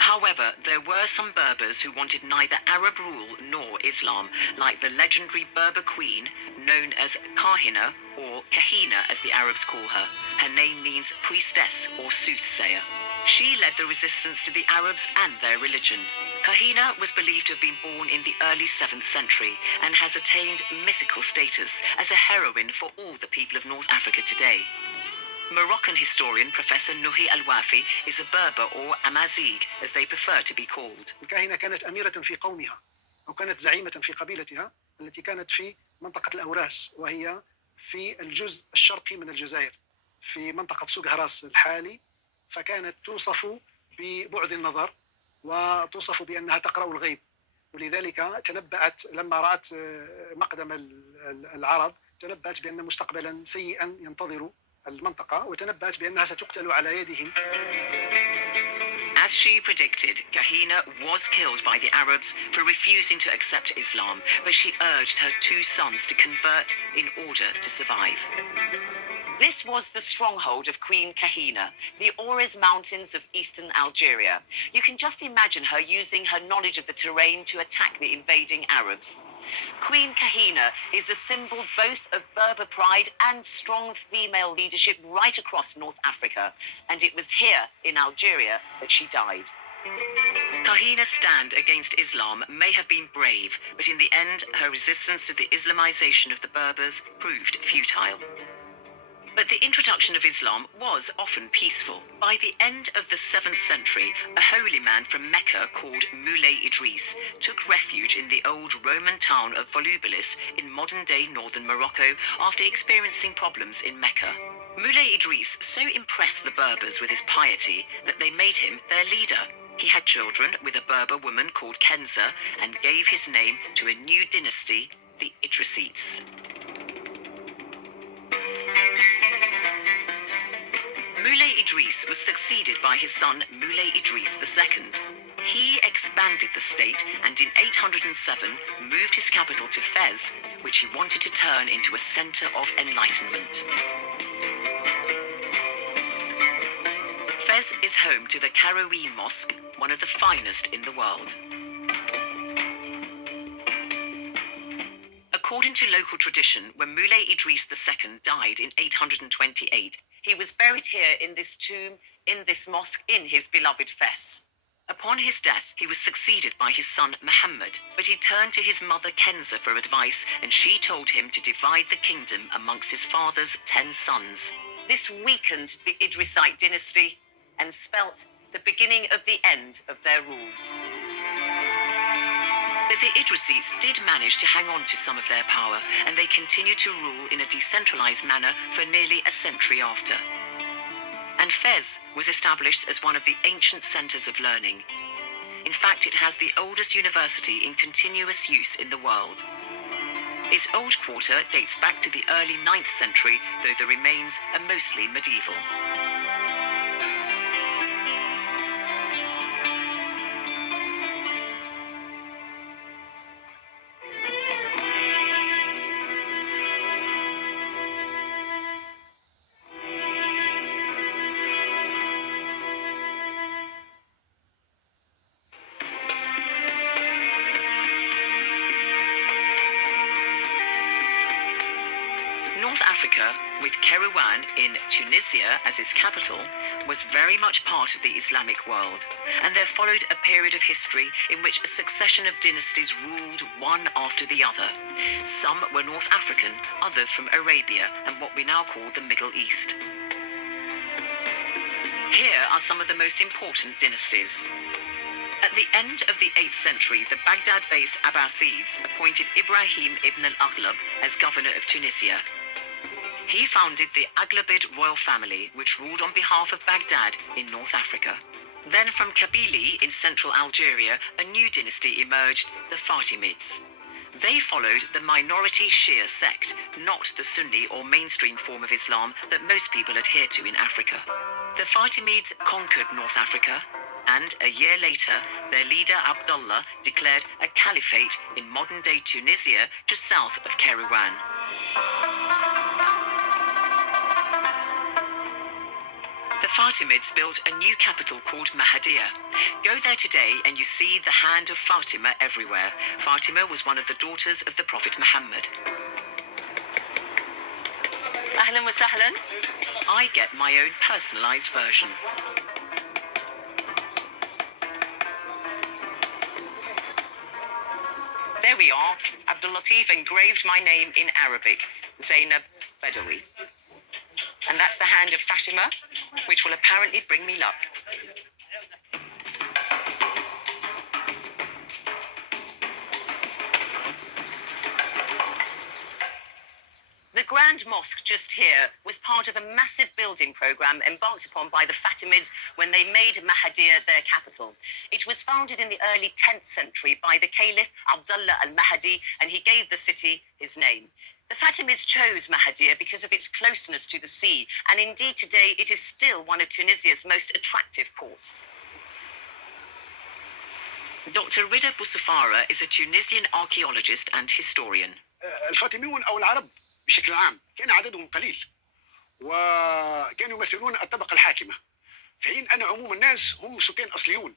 However, there were some Berbers who wanted neither Arab rule nor Islam, like the legendary Berber queen known as Kahina, or Kahina as the Arabs call her. Her name means priestess or soothsayer. She led the resistance to the Arabs and their religion. Kahina was believed to have been born in the early 7th century and has attained mythical status as a heroine for all the people of North Africa today. Moroccan historian Professor Nuhi Al-Wafi is a Berber or Amazigh, as they prefer to be called. الكاهنة كانت أميرة في قومها أو كانت زعيمة في قبيلتها التي كانت في منطقة الأوراس، وهي في الجزء الشرقي من الجزائر في منطقة سوق هراس الحالي. فكانت توصف ببعد النظر وتوصف بأنها تقرأ الغيب، ولذلك تنبأت لما رأت مقدم العرب تنبأت بأن مستقبلا سيئا ينتظر المنطقة، وتنبأت بأنها ستقتل على يدهم. As she predicted, Kahina was killed by the Arabs for refusing to accept Islam, but she urged her 2 sons to convert in order to survive. This was the stronghold of Queen Kahina, the Ores Mountains of eastern Algeria. You can just imagine her using her knowledge of the terrain to attack the invading Arabs. Queen Kahina is a symbol both of Berber pride and strong female leadership right across North Africa, and it was here in Algeria that she died. Kahina's stand against Islam may have been brave, but in the end, her resistance to the Islamization of the Berbers proved futile. But the introduction of Islam was often peaceful. By the end of the 7th century, a holy man from Mecca called Moulay Idris took refuge in the old Roman town of Volubilis in modern-day northern Morocco after experiencing problems in Mecca. Moulay Idris so impressed the Berbers with his piety that they made him their leader. He had children with a Berber woman called Kenza and gave his name to a new dynasty, the Idrisites. Moulay Idris was succeeded by his son Moulay Idris II. He expanded the state and in 807 moved his capital to Fez, which he wanted to turn into a center of enlightenment. Fez is home to the Karouin Mosque, one of the finest in the world. According to local tradition, when Moulay Idris II died in 828, he was buried here in this tomb, in this mosque, in his beloved Fez. Upon his death, he was succeeded by his son Muhammad, but he turned to his mother Kenza for advice, and she told him to divide the kingdom amongst his father's 10 sons. This weakened the Idrisite dynasty and spelt the beginning of the end of their rule. But the Idrisites did manage to hang on to some of their power, and they continued to rule in a decentralized manner for nearly a century after. And Fez was established as one of the ancient centers of learning. In fact, it has the oldest university in continuous use in the world. Its old quarter dates back to the early 9th century, though the remains are mostly medieval. North Africa, with Kairouan in Tunisia as its capital, was very much part of the Islamic world, and there followed a period of history in which a succession of dynasties ruled one after the other. Some were North African, others from Arabia and what we now call the Middle East. Here are some of the most important dynasties. At the end of the 8th century, the Baghdad-based Abbasids appointed Ibrahim ibn al-Aghlab as governor of Tunisia. He founded the Aghlabid royal family, which ruled on behalf of Baghdad in North Africa. Then from Kabylie in central Algeria, a new dynasty emerged, the Fatimids. They followed the minority Shia sect, not the Sunni or mainstream form of Islam that most people adhere to in Africa. The Fatimids conquered North Africa, and a year later, their leader Abdullah declared a caliphate in modern-day Tunisia just south of Kairouan. The Fatimids built a new capital called Mahadiya. Go there today and you see the hand of Fatima everywhere. Fatima was one of the daughters of the Prophet Muhammad. Ahlan wa sahlan. I get my own personalized version. There we are. Abdul Latif engraved my name in Arabic, Zainab Badawi. And that's the hand of Fatima, which will apparently bring me luck. The Grand Mosque just here was part of a massive building program embarked upon by the Fatimids when they made Mahadiya their capital. It was founded in the early 10th century by the Caliph Abdullah al-Mahdi, and he gave the city his name. The Fatimids chose Mahadiya because of its closeness to the sea, and indeed today it is still one of Tunisia's most attractive ports. Dr. Rida Boussafara is a Tunisian archaeologist and historian. الفاطميون أو العرب بشكل عام كان عددهم قليل وكانوا يمثلون الطبقة الحاكمة، في حين أن عموم الناس هم سكان أصليون،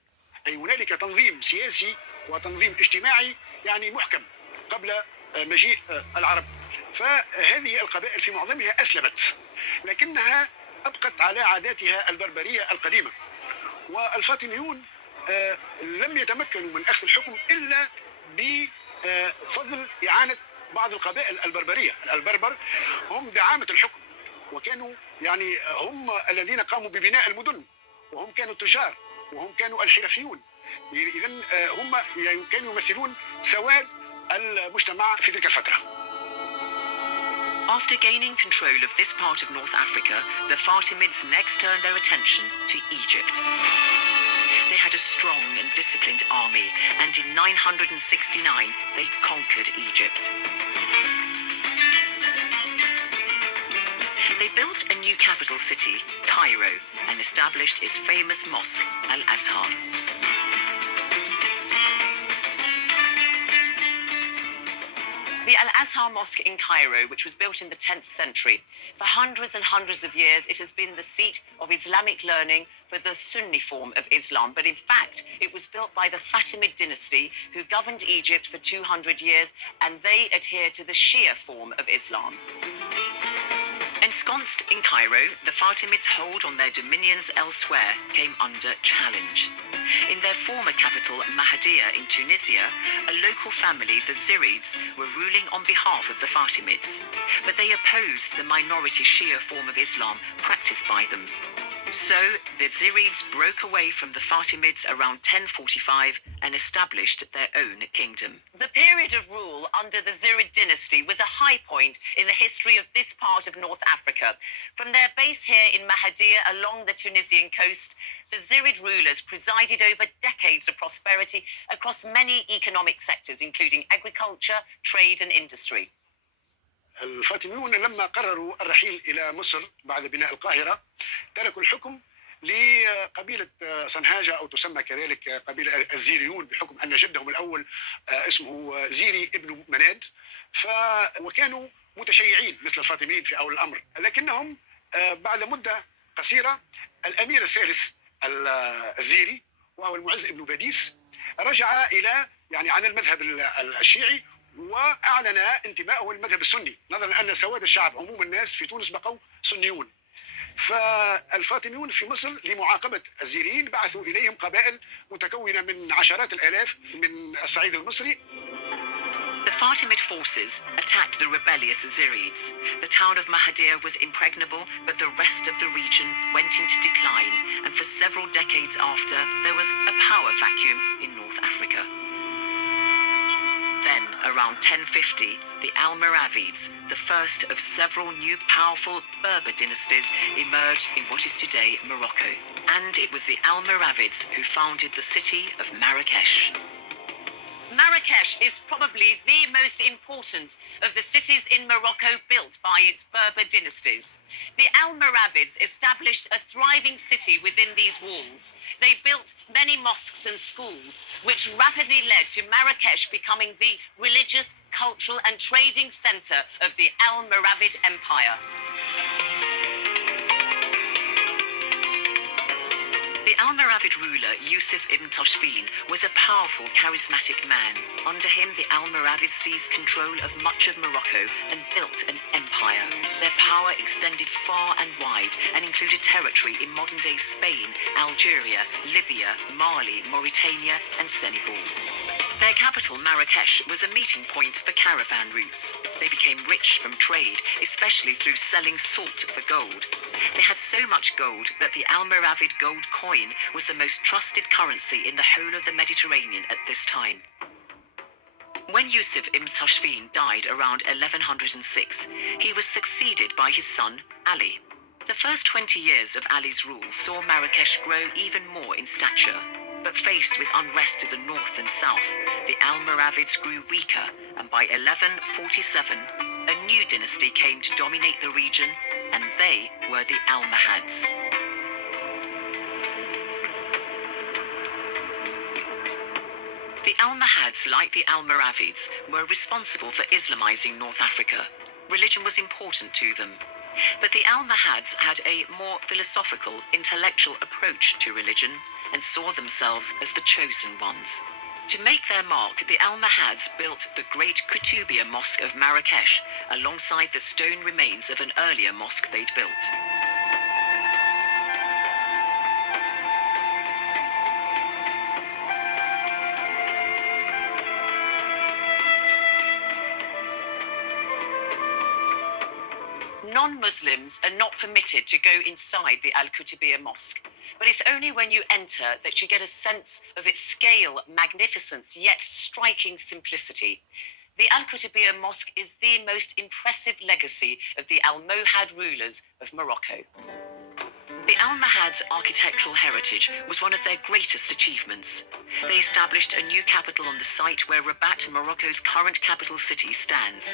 أي هنالك تنظيم سياسي وتنظيم اجتماعي يعني محكم قبل مجيء العرب. فهذه القبائل في معظمها أسلمت، لكنها أبقت على عاداتها البربرية القديمة. والفاطميون لم يتمكنوا من أخذ الحكم إلا بفضل إعانة بعض القبائل البربرية. البربر هم دعامة الحكم، وكانوا يعني هم الذين قاموا ببناء المدن، وهم كانوا التجار، وهم كانوا الحرفيون. إذا هم كانوا يمثلون سواد المجتمع في تلك الفترة. After gaining control of this part of North Africa, the Fatimids next turned their attention to Egypt. They had a strong and disciplined army, and in 969 they conquered Egypt. They built a new capital city, Cairo, and established its famous mosque, Al-Azhar. The Al-Azhar Mosque in Cairo, which was built in the 10th century. For hundreds and hundreds of years, it has been the seat of Islamic learning for the Sunni form of Islam. But in fact, it was built by the Fatimid dynasty, who governed Egypt for 200 years, and they adhere to the Shia form of Islam. Ensconced in Cairo, the Fatimids' hold on their dominions elsewhere came under challenge. In their former capital, Mahdia in Tunisia, a local family, the Zirids, were ruling on behalf of the Fatimids, but they opposed the minority Shia form of Islam practiced by them. So, the Zirids broke away from the Fatimids around 1045 and established their own kingdom. The period of rule under the Zirid dynasty was a high point in the history of this part of North Africa. From their base here in Mahdia along the Tunisian coast, the Zirid rulers presided over decades of prosperity across many economic sectors, including agriculture, trade and industry. الفاطميون لما قرروا الرحيل إلى مصر بعد بناء القاهرة تركوا الحكم لقبيلة صنهاجة، أو تسمى كذلك قبيلة الزيريون، بحكم أن جدهم الأول اسمه زيري ابن مناد، وكانوا متشيعين مثل الفاطميين في أول الأمر. لكنهم بعد مدة قصيرة الأمير الثالث الزيري، وهو المعز ابن باديس، رجع إلى عن المذهب الشيعي، وأعلن انتمائه للمذهب السني، نظرا أن سواد الشعب عموم الناس في تونس بقوا سنيون. فالفاطميون في مصر لمعاقبة الزيريين بعثوا إليهم قبائل متكونة من عشرات الآلاف من الصعيد المصري. The Fatimid forces attacked the rebellious Zirids. The town of Mahdia was impregnable, but the rest of the region went into decline, and for several decades after, there was a power vacuum in North Africa. Then, around 1050, the Almoravids, the first of several new powerful Berber dynasties, emerged in what is today Morocco. And it was the Almoravids who founded the city of Marrakesh. Marrakesh is probably the most important of the cities in Morocco built by its Berber dynasties. The Almoravids established a thriving city within these walls. They built many mosques and schools, which rapidly led to Marrakesh becoming the religious, cultural and trading centre of the Almoravid Empire. The Almoravid ruler Yusuf ibn Tashfin was a powerful, charismatic man. Under him, the Almoravids seized control of much of Morocco and built an empire. Their power extended far and wide and included territory in modern-day Spain, Algeria, Libya, Mali, Mauritania and Senegal. Their capital, Marrakesh, was a meeting point for caravan routes. They became rich from trade, especially through selling salt for gold. They had so much gold that the Almoravid gold coin was the most trusted currency in the whole of the Mediterranean at this time. When Yusuf ibn Tashfin died around 1106, he was succeeded by his son, Ali. The first 20 years of Ali's rule saw Marrakesh grow even more in stature. But faced with unrest to the north and south, the Almoravids grew weaker, and by 1147, a new dynasty came to dominate the region, and they were the Almohads. The Almohads, like the Almoravids, were responsible for Islamizing North Africa. Religion was important to them. But the Almohads had a more philosophical, intellectual approach to religion and saw themselves as the chosen ones. To make their mark, the Almohads built the Great Kutubiyya Mosque of Marrakesh alongside the stone remains of an earlier mosque they'd built. Non-Muslims are not permitted to go inside the Al-Kutubiyya Mosque, but it's only when you enter that you get a sense of its scale, magnificence, yet striking simplicity. The Al-Kutubiyya Mosque is the most impressive legacy of the Almohad rulers of Morocco. The Almohads' architectural heritage was one of their greatest achievements. They established a new capital on the site where Rabat, Morocco's current capital city, stands.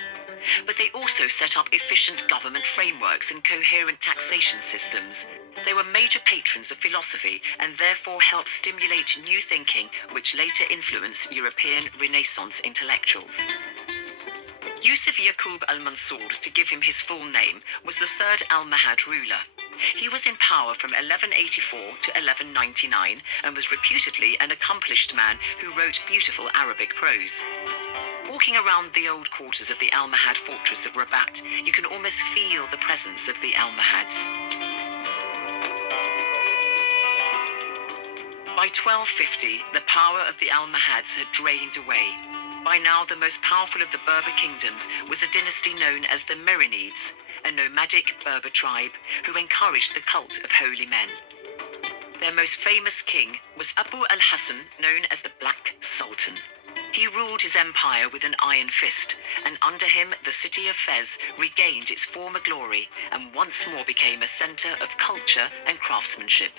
But they also set up efficient government frameworks and coherent taxation systems. They were major patrons of philosophy and therefore helped stimulate new thinking, which later influenced European Renaissance intellectuals. Yusuf Yaqub al-Mansur, to give him his full name, was the third Almohad ruler. He was in power from 1184 to 1199 and was reputedly an accomplished man who wrote beautiful Arabic prose. Walking around the old quarters of the Almohad fortress of Rabat, you can almost feel the presence of the Almohads. By 1250, the power of the Almohads had drained away. By now, the most powerful of the Berber kingdoms was a dynasty known as the Merinids, a nomadic Berber tribe who encouraged the cult of holy men. Their most famous king was Abu al-Hassan, known as the Black Sultan. He ruled his empire with an iron fist, and under him the city of Fez regained its former glory and once more became a center of culture and craftsmanship.